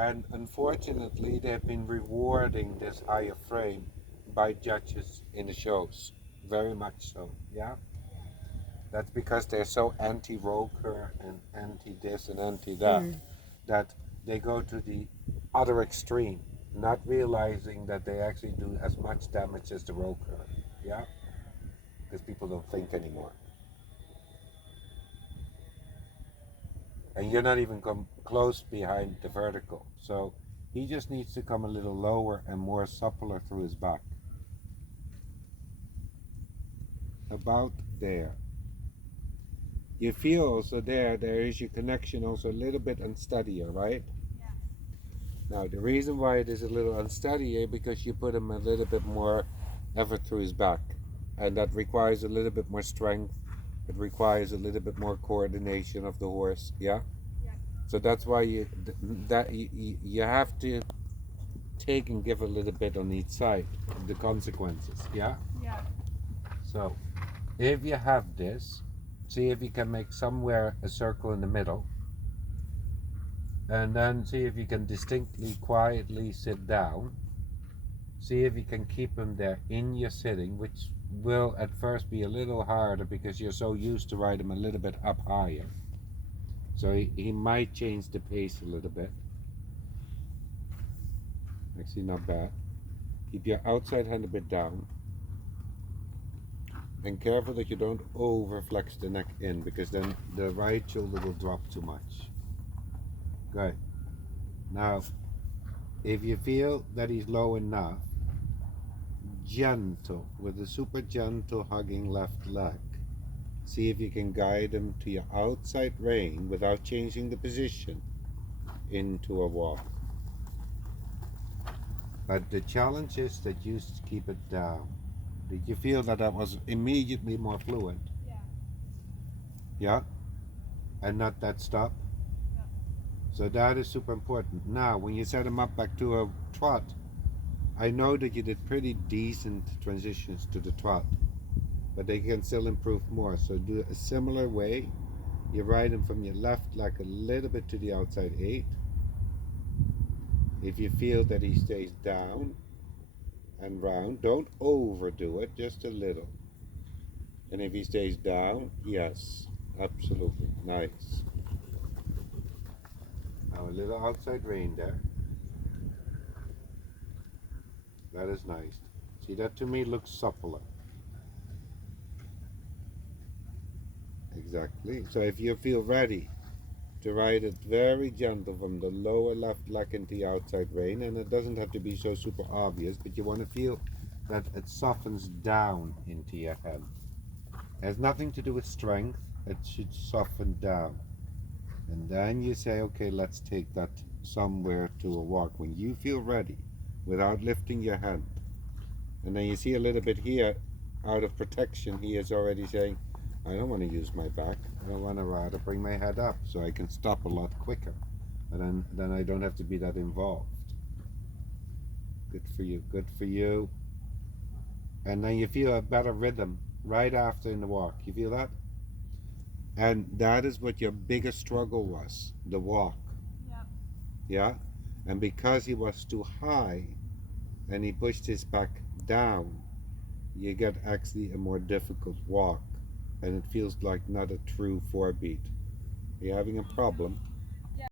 And unfortunately, they've been rewarding this higher frame by judges in the shows. Very much so, yeah? That's because they're so anti-roker and anti-this and anti-that, Mm. that they go to the other extreme, not realizing that they actually do as much damage as the roker, yeah? Because people don't think anymore. And you're not even come close behind the vertical. So he just needs to come a little lower and more suppler through his back. About there. You feel also there is your connection also a little bit unsteadier, right? Yeah. Now the reason why it is a little unsteadier because you put him a little bit more effort through his back. And that requires a little bit more strength. It requires a little bit more coordination of the horse, yeah? Yeah. So that's why you have to take and give a little bit on each side, the consequences, yeah? Yeah. So if you have this, see if you can make somewhere a circle in the middle, and then see if you can distinctly, quietly sit down. See if you can keep him there in your sitting, which will at first be a little harder because you're so used to ride him a little bit up higher. So he might change the pace a little bit. Actually, not bad. Keep your outside hand a bit down. And careful that you don't over flex the neck in because then the right shoulder will drop too much. Good. Now, if you feel that he's low enough, gentle, with a super gentle hugging left leg. See if you can guide him to your outside rein without changing the position into a walk. But the challenge is that you keep it down. Did you feel that that was immediately more fluent? Yeah. Yeah? And not that stop? Yeah. So that is super important. Now, when you set him up back to a trot, I know that you did pretty decent transitions to the trot, but they can still improve more. So do a similar way. You ride him from your left leg a little bit to the outside 8. If you feel that he stays down and round, don't overdo it, just a little. And if he stays down, yes, absolutely, nice. Now a little outside rein there. That is nice. See, that to me looks suppler. Exactly. So if you feel ready to ride it very gentle from the lower left leg into the outside rein, and it doesn't have to be so super obvious, but you want to feel that it softens down into your head. It has nothing to do with strength, it should soften down. And then you say, okay, let's take that somewhere to a walk when you feel ready without lifting your hand. And then you see a little bit here, out of protection, he is already saying, I don't want to use my back. I want to rather bring my head up so I can stop a lot quicker. And then I don't have to be that involved. Good for you, good for you. And then you feel a better rhythm right after in the walk. You feel that? And that is what your biggest struggle was, the walk. Yeah. Yeah? And because he was too high and he pushed his back down, you get actually a more difficult walk. And it feels like not a true 4 beat. Are you having a problem?